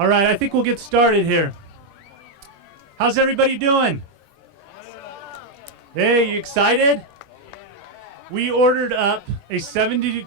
All right, I think we'll get started here. How's everybody doing? Hey, you excited? We ordered up a 70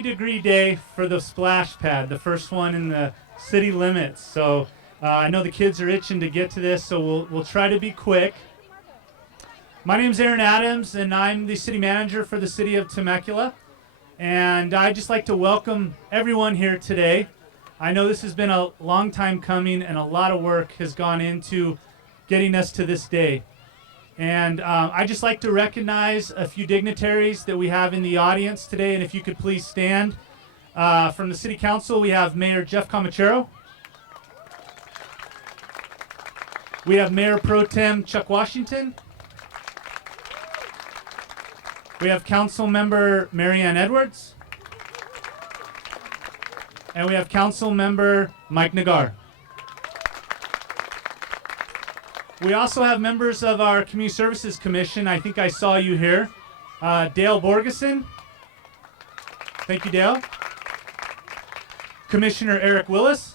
degree day for the splash pad, the first one in the city limits. So I know the kids are itching to get to this, so we'll try to be quick. My name's Aaron Adams, and I'm the city manager for the city of Temecula. And I'd just like to welcome everyone here today. I know this has been a long time coming, and a lot of work has gone into getting us to this day. And I'd just like to recognize a few dignitaries that we have in the audience today, and if you could please stand. From the City Council, we have Mayor Jeff Comachero. We have Mayor Pro Tem Chuck Washington. We have Council Member Marianne Edwards. And we have Council Member Mike Nagar. We also have members of our Community Services Commission. I think I saw you here. Dale Borgeson. Thank you, Dale. Commissioner Eric Willis.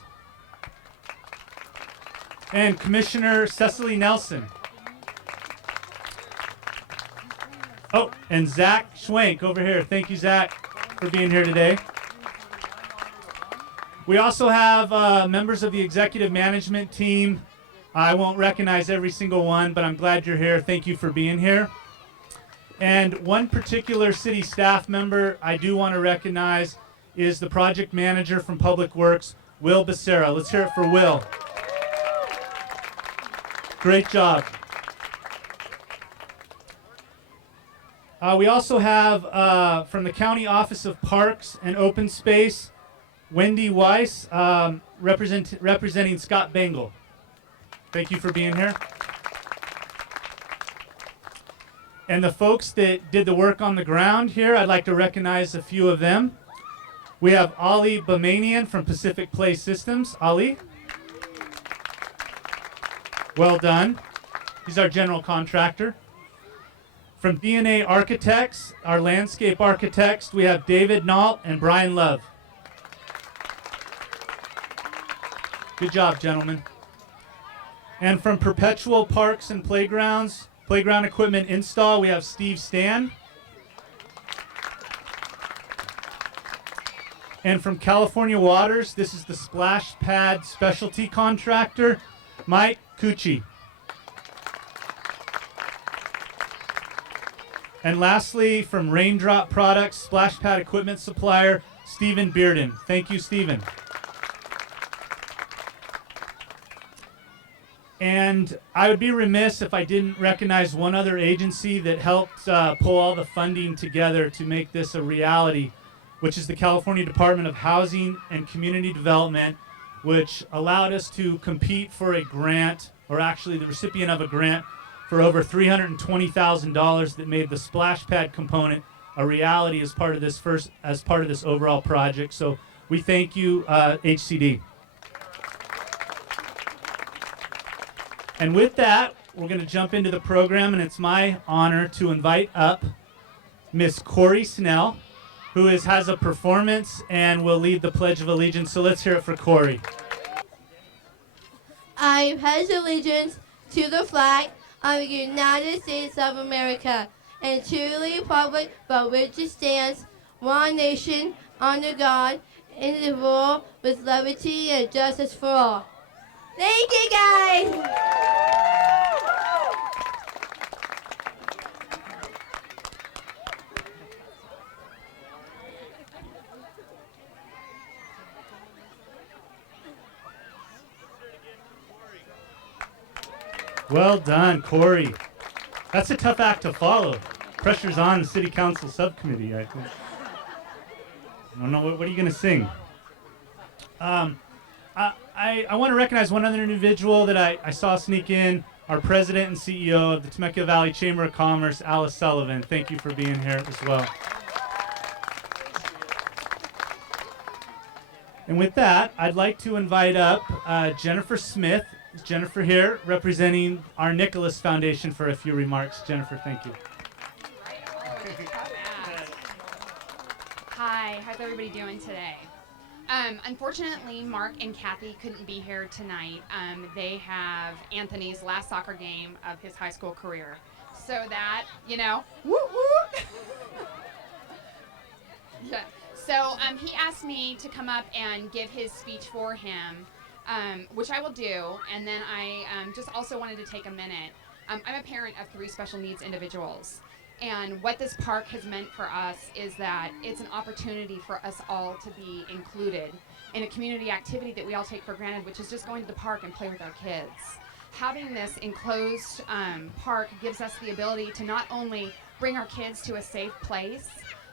And Commissioner Cecily Nelson. Oh, and Zach Schwenk over here. Thank you, Zach, for being here today. We also have members of the executive management team. I won't recognize every single one, but I'm glad you're here. Thank you for being here. And one particular city staff member I do want to recognize is the project manager from Public Works, Will Becerra. Let's hear it for Will. Great job. We also have from the County Office of Parks and Open Space, Wendy Weiss, representing Scott Bengal. Thank you for being here. And the folks that did the work on the ground here, I'd like to recognize a few of them. We have Ali Bamanian from Pacific Place Systems. Ali. Well done. He's our general contractor. From DNA Architects, our landscape architects, we have David Nault and Brian Love. Good job, gentlemen. And from Perpetual Parks and Playgrounds, playground equipment install, we have Steve Stan. And from California Waters, this is the splash pad specialty contractor, Mike Cucci. And lastly, from Raindrop Products, splash pad equipment supplier, Stephen Bearden. Thank you, Stephen. And I would be remiss if I didn't recognize one other agency that helped pull all the funding together to make this a reality, which is the California Department of Housing and Community Development, which allowed us to compete for a grant, or actually the recipient of a grant, for over $320,000 that made the splash pad component a reality as part of this overall project. So we thank you, HCD. And with that, we're going to jump into the program, and it's my honor to invite up Miss Corey Snell, who has a performance and will lead the Pledge of Allegiance. So let's hear it for Corey. I pledge allegiance to the flag of the United States of America and to the republic for which it stands, one nation, under God, indivisible, with liberty and justice for all. Thank you, guys! Well done, Corey. That's a tough act to follow. Pressure's on the City Council Subcommittee, I think. I don't know, what are you going to sing? I want to recognize one other individual that I saw sneak in, our president and CEO of the Temecula Valley Chamber of Commerce, Alice Sullivan. Thank you for being here as well. And with that, I'd like to invite up Jennifer Smith. Is Jennifer here, representing our Nicholas Foundation, for a few remarks. Jennifer, thank you. Hi, how's everybody doing today? Unfortunately, Mark and Kathy couldn't be here tonight. They have Anthony's last soccer game of his high school career. So that, woo woo. Yeah. So he asked me to come up and give his speech for him, which I will do. And then I just also wanted to take a minute. I'm a parent of 3 special needs individuals. And what this park has meant for us is that it's an opportunity for us all to be included in a community activity that we all take for granted, which is just going to the park and play with our kids. Having this enclosed park gives us the ability to not only bring our kids to a safe place,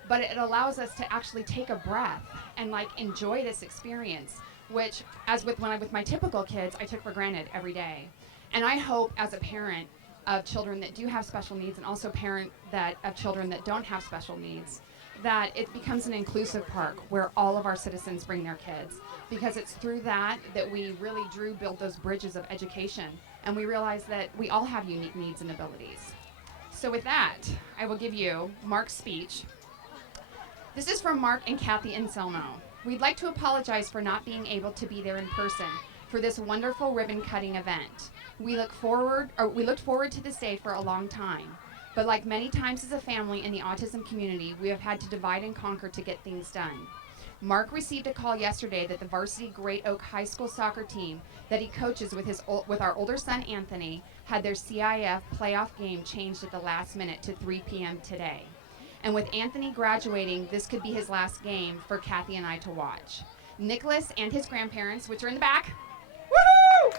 but it allows us to actually take a breath and enjoy this experience, which, as with my typical kids, I took for granted every day. And I hope, as a parent of children that do have special needs and also parent of children that don't have special needs, that it becomes an inclusive park where all of our citizens bring their kids, because it's through that we really build those bridges of education, and we realize that we all have unique needs and abilities. So with that, I will give you Mark's speech. This is from Mark and Kathy Anselmo. We'd like to apologize for not being able to be there in person for this wonderful ribbon cutting event. We looked forward to this day for a long time, but like many times as a family in the autism community, we have had to divide and conquer to get things done. Mark received a call yesterday that the varsity Great Oak High School soccer team that he coaches with our older son Anthony had their CIF playoff game changed at the last minute to 3 p.m. today. And with Anthony graduating, this could be his last game for Kathy and I to watch. Nicholas and his grandparents, which are in the back, woohoo!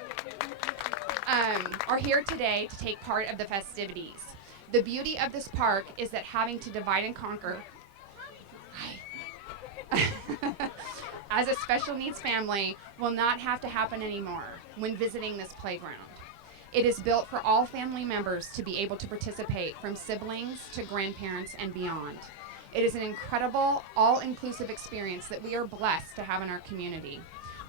Are here today to take part of the festivities. The beauty of this park is that having to divide and conquer as a special needs family will not have to happen anymore when visiting this playground. It is built for all family members to be able to participate, from siblings to grandparents and beyond. It is an incredible, all-inclusive experience that we are blessed to have in our community.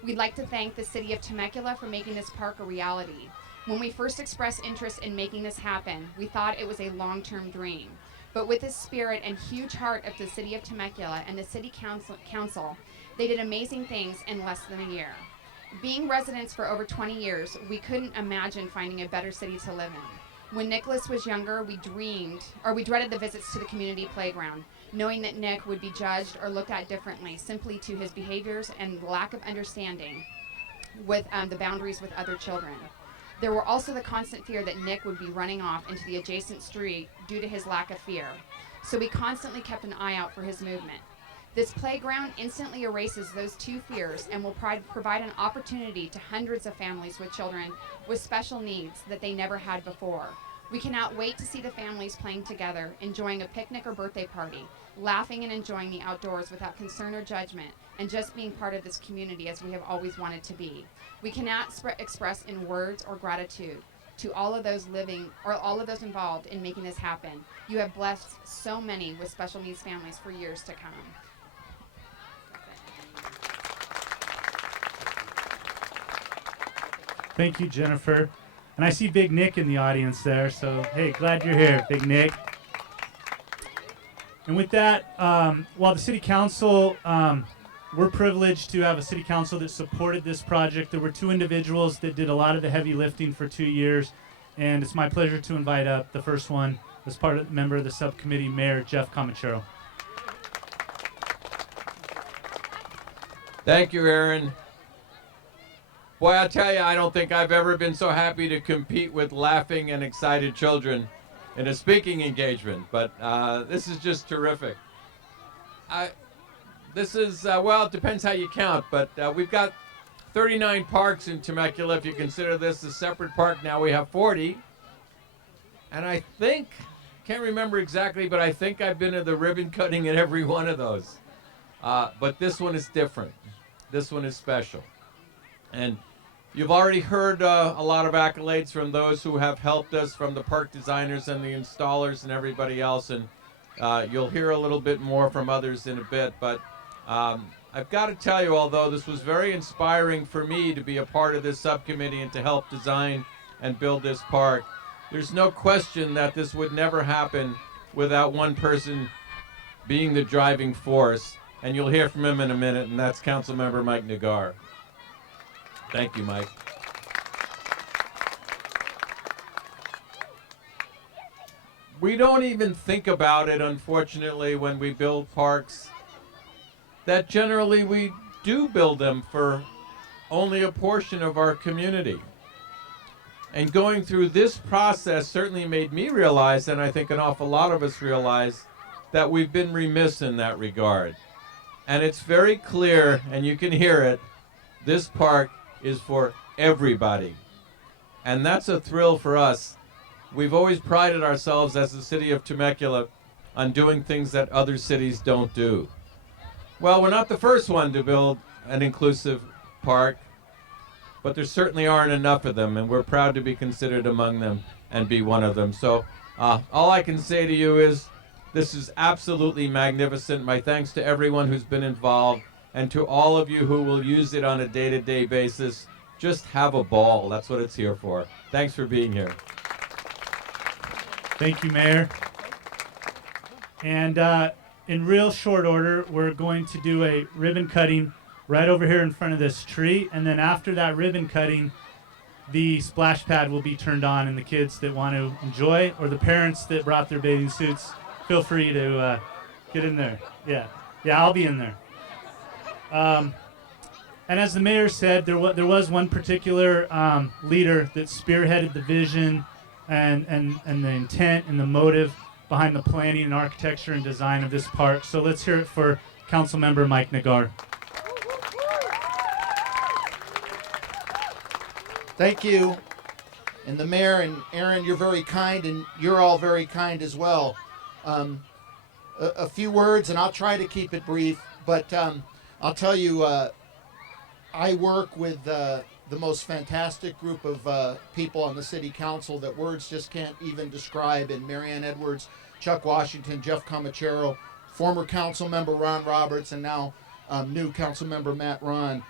We'd like to thank the City of Temecula for making this park a reality. When we first expressed interest in making this happen, we thought it was a long-term dream. But with the spirit and huge heart of the City of Temecula and the City Council, they did amazing things in less than a year. Being residents for over 20 years, we couldn't imagine finding a better city to live in. When Nicholas was younger, we dreaded the visits to the community playground, knowing that Nick would be judged or looked at differently simply to his behaviors and lack of understanding with the boundaries with other children. There were also the constant fear that Nick would be running off into the adjacent street due to his lack of fear. So we constantly kept an eye out for his movement. This playground instantly erases those 2 fears and will provide an opportunity to hundreds of families with children with special needs that they never had before. We cannot wait to see the families playing together, enjoying a picnic or birthday party, laughing and enjoying the outdoors without concern or judgment, and just being part of this community as we have always wanted to be. We cannot express in words or gratitude to all of those involved in making this happen. You have blessed so many with special needs families for years to come. Thank you, Jennifer. And I see Big Nick in the audience there, so hey, glad you're here, Big Nick. And with that, while the City Council, we're privileged to have a City Council that supported this project. There were 2 individuals that did a lot of the heavy lifting for 2 years, and it's my pleasure to invite up the first one as member of the subcommittee, Mayor Jeff Comachero. Thank you, Aaron. Boy, I'll tell you, I don't think I've ever been so happy to compete with laughing and excited children in a speaking engagement, but this is just terrific. This is, well, it depends how you count, but we've got 39 parks in Temecula. If you consider this a separate park, now we have 40. And I think, can't remember exactly, but I think I've been to the ribbon cutting at every one of those. But this one is different. This one is special. And you've already heard a lot of accolades from those who have helped us, from the park designers and the installers and everybody else. And you'll hear a little bit more from others in a bit. But I've got to tell you, although this was very inspiring for me to be a part of this subcommittee and to help design and build this park, there's no question that this would never happen without one person being the driving force, and you'll hear from him in a minute, and that's Councilmember Mike Nagar. Thank you, Mike. We don't even think about it, unfortunately, when we build parks, that generally we do build them for only a portion of our community. And going through this process certainly made me realize, and I think an awful lot of us realize, that we've been remiss in that regard. And it's very clear, and you can hear it, this park is for everybody. And that's a thrill for us. We've always prided ourselves as the city of Temecula on doing things that other cities don't do. Well, we're not the first one to build an inclusive park, but there certainly aren't enough of them, and we're proud to be considered among them and be one of them. So all I can say to you is this is absolutely magnificent. My thanks to everyone who's been involved and to all of you who will use it on a day-to-day basis. Just have a ball. That's what it's here for. Thanks for being here. Thank you, Mayor. And in real short order, we're going to do a ribbon cutting right over here in front of this tree. And then after that ribbon cutting, the splash pad will be turned on, and the kids that want to enjoy, or the parents that brought their bathing suits, feel free to get in there. Yeah, I'll be in there. And as the mayor said, there was one particular leader that spearheaded the vision and the intent and the motive behind the planning and architecture and design of this park. So let's hear it for Councilmember Mike Nagar. Thank you. And the mayor and Aaron, you're very kind, and you're all very kind as well. A few words, and I'll try to keep it brief, but I'll tell you, I work with the most fantastic group of people on the city council that words just can't even describe. And Marianne Edwards, Chuck Washington, Jeff Comachero, former council member Ron Roberts, and now new council member Matt Ron.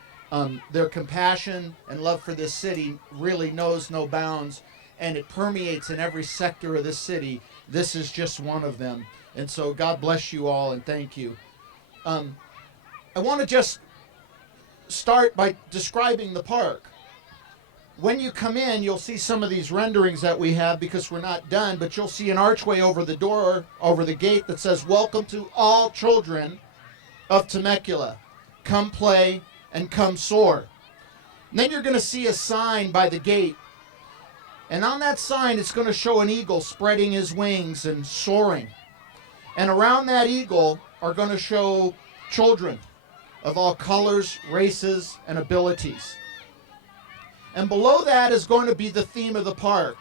Their compassion and love for this city really knows no bounds, and it permeates in every sector of this city. This is just one of them. And so God bless you all, and thank you. I want to just start by describing the park. When you come in, you'll see some of these renderings that we have because we're not done, but you'll see an archway over the door, over the gate that says, "Welcome to all children of Temecula. Come play and come soar." And then you're going to see a sign by the gate. And on that sign, it's going to show an eagle spreading his wings and soaring. And around that eagle are going to show children of all colors, races, and abilities. And below that is going to be the theme of the park.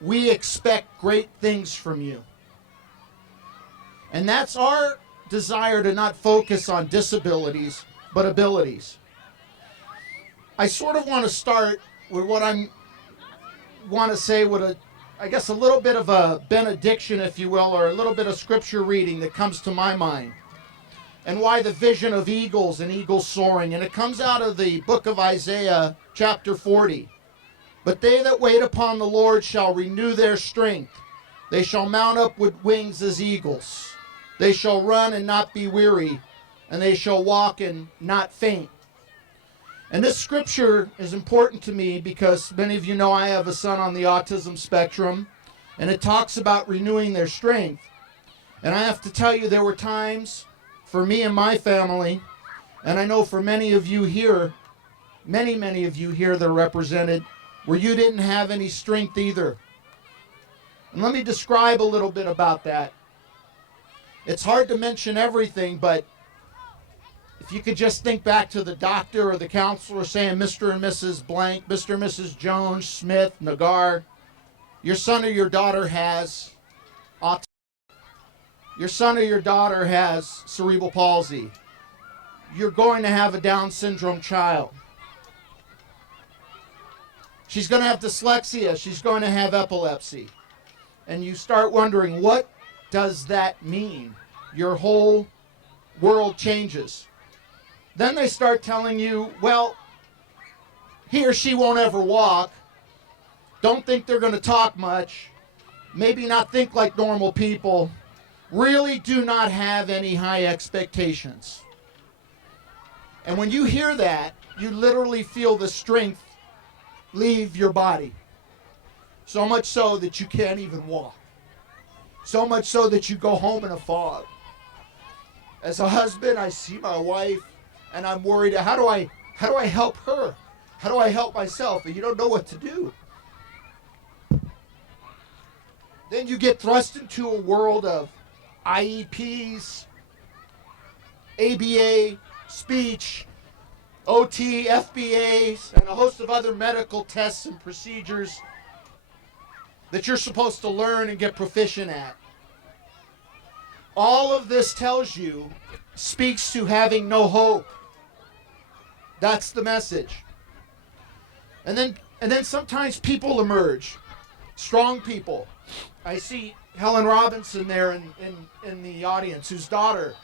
We expect great things from you. And that's our desire to not focus on disabilities, but abilities. I sort of want to start with what I want to say with I guess a little bit of a benediction, if you will, or a little bit of scripture reading that comes to my mind. And why the vision of eagles and eagles soaring. And it comes out of the book of Isaiah, chapter 40. "But they that wait upon the Lord shall renew their strength. They shall mount up with wings as eagles. They shall run and not be weary, and they shall walk and not faint." And this scripture is important to me because many of you know I have a son on the autism spectrum, and it talks about renewing their strength. And I have to tell you, there were times for me and my family, and I know for many of you here, many of you here that are represented, where you didn't have any strength either. And let me describe a little bit about that. It's hard to mention everything, but if you could just think back to the doctor or the counselor saying, "Mr. and Mrs. Blank, Mr. and Mrs. Jones, Smith, Nagar, your son or your daughter has autism. Your son or your daughter has cerebral palsy. You're going to have a Down syndrome child. She's going to have dyslexia. She's going to have epilepsy." And you start wondering, what does that mean? Your whole world changes. Then they start telling you, well, he or she won't ever walk. Don't think they're going to talk much. Maybe not think like normal people. really do not have any high expectations. And when you hear that, you literally feel the strength leave your body. So much so that you can't even walk. So much so that you go home in a fog. As a husband, I see my wife and I'm worried, how do I help her? How do I help myself? And you don't know what to do. Then you get thrust into a world of IEPs, ABA, speech, OT, FBAs, and a host of other medical tests and procedures that you're supposed to learn and get proficient at. All of this tells you, speaks to having no hope. That's the message. And then sometimes people emerge, strong people. I see Helen Robinson there in the audience, whose daughter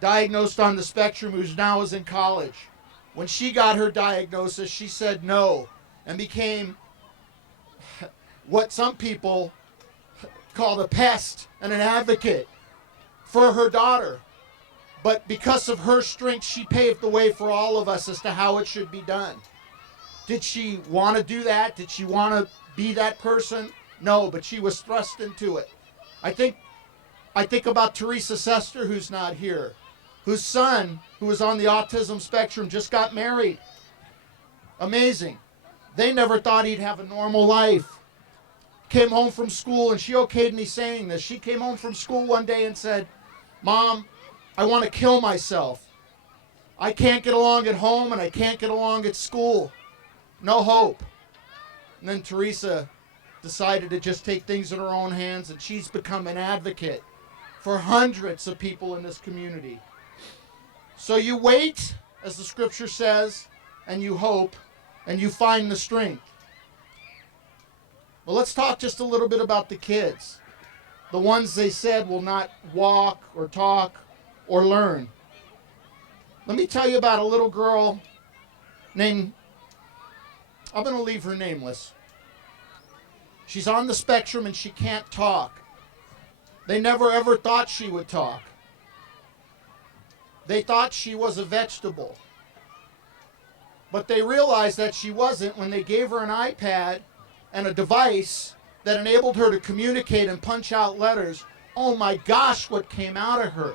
diagnosed on the spectrum, who's now is in college. When she got her diagnosis, she said no and became what some people call a pest and an advocate for her daughter. But because of her strength, she paved the way for all of us as to how it should be done. Did she want to do that? Did she want to be that person? No, but she was thrust into it. I think about Teresa Sester, who's not here, whose son, who was on the autism spectrum, just got married. Amazing. They never thought he'd have a normal life. Came home from school, and she okayed me saying this. She came home from school one day and said, "Mom, I want to kill myself. I can't get along at home and I can't get along at school. No hope." And then Teresa decided to just take things in her own hands, and she's become an advocate for hundreds of people in this community. So you wait, as the scripture says, and you hope, and you find the strength. Well, let's talk just a little bit about the kids. The ones they said will not walk or talk or learn. Let me tell you about a little girl named, I'm going to leave her nameless. She's on the spectrum and she can't talk. They never ever thought she would talk. They thought she was a vegetable. But they realized that she wasn't when they gave her an iPad and a device that enabled her to communicate and punch out letters. Oh my gosh, what came out of her.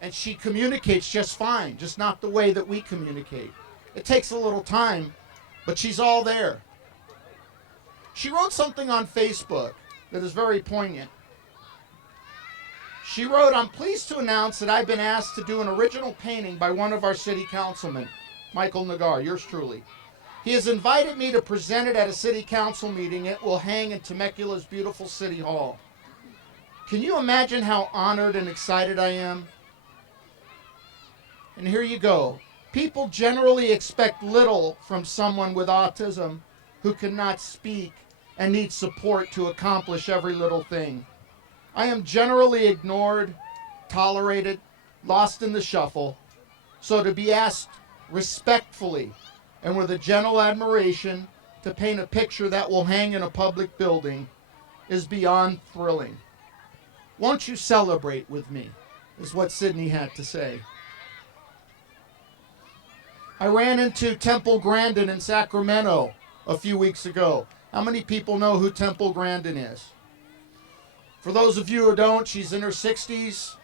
And she communicates just fine, just not the way that we communicate. It takes a little time, but she's all there. She wrote something on Facebook that is very poignant. She wrote, "I'm pleased to announce that I've been asked to do an original painting by one of our city councilmen, Michael Nagar, yours truly. He has invited me to present it at a city council meeting. It will hang in Temecula's beautiful city hall." Can you imagine how honored and excited I am? And here you go. People generally expect little from someone with autism who cannot speak and needs support to accomplish every little thing. I am generally ignored, tolerated, lost in the shuffle. So to be asked respectfully and with a gentle admiration to paint a picture that will hang in a public building is beyond thrilling. Won't you celebrate with me, is what Sydney had to say. I ran into Temple Grandin in Sacramento a few weeks ago. How many people know who Temple Grandin is? For those of you who don't, she's in her 60s.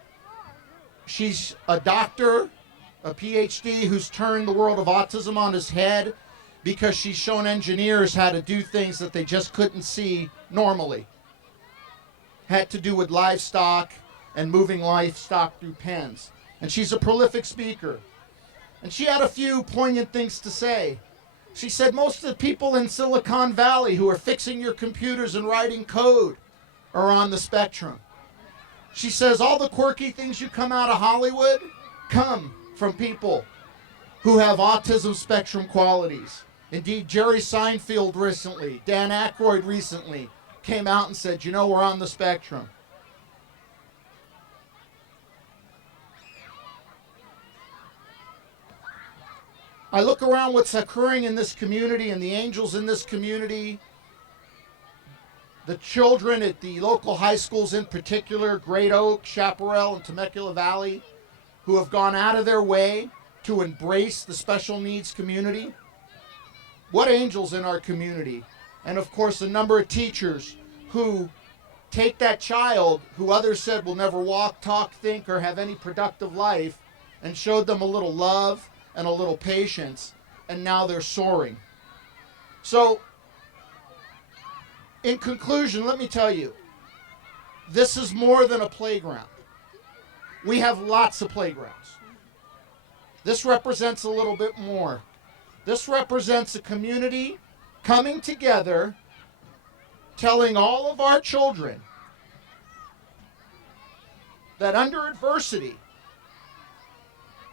She's a doctor, a PhD, who's turned the world of autism on his head because she's shown engineers how to do things that they just couldn't see normally. Had to do with livestock and moving livestock through pens. And she's a prolific speaker. And she had a few poignant things to say. She said most of the people in Silicon Valley who are fixing your computers and writing code are on the spectrum. She says all the quirky things you come out of Hollywood come from people who have autism spectrum qualities. Indeed, Jerry Seinfeld recently, Dan Aykroyd recently came out and said, you know, we're on the spectrum. I look around what's occurring in this community and the angels in this community. the children at the local high schools in particular, Great Oak, Chaparral, and Temecula Valley, who have gone out of their way to embrace the special needs community. What angels in our community. And of course, a number of teachers who take that child who others said will never walk, talk, think, or have any productive life, and showed them a little love and a little patience, and now they're soaring. So, in conclusion, let me tell you, this is more than a playground. We have lots of playgrounds. This represents a little bit more. This represents a community coming together, telling all of our children that under adversity,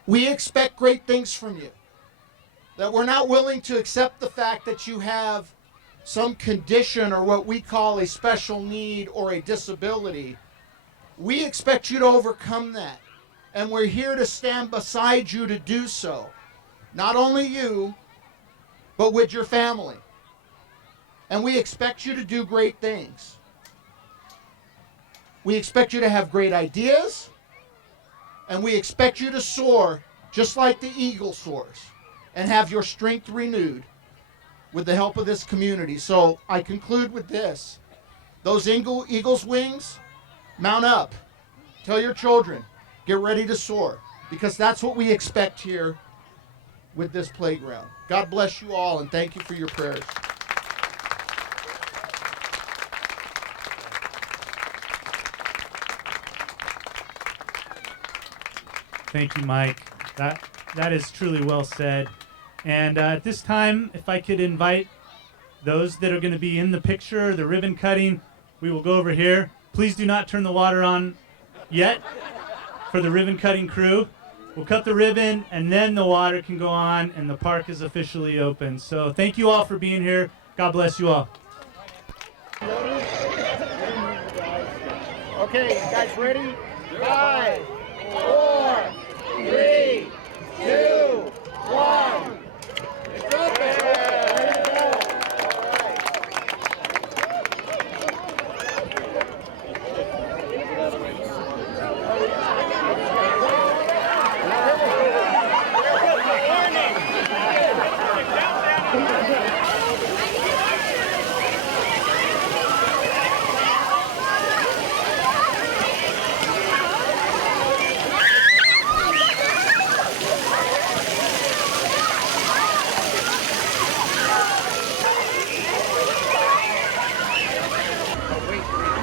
we expect great things from you. That we're not willing to accept the fact that you have some condition or what we call a special need or a disability. We expect you to overcome that. And we're here to stand beside you to do so. Not only you, but with your family. And we expect you to do great things. We expect you to have great ideas. And we expect you to soar just like the eagle soars and have your strength renewed with the help of this community. So I conclude with this. Those eagle's wings, mount up. Tell your children, get ready to soar, because that's what we expect here with this playground. God bless you all, and thank you for your prayers. Thank you, Mike. That is truly well said. And at this time, if I could invite those that are going to be in the picture, the ribbon cutting, we will go over here. Please do not turn the water on yet for the ribbon cutting crew. We'll cut the ribbon, and then the water can go on, and the park is officially open. So thank you all for being here. God bless you all. Okay, you guys ready? 5, 4, 3, 2, 1. It's open. Wait.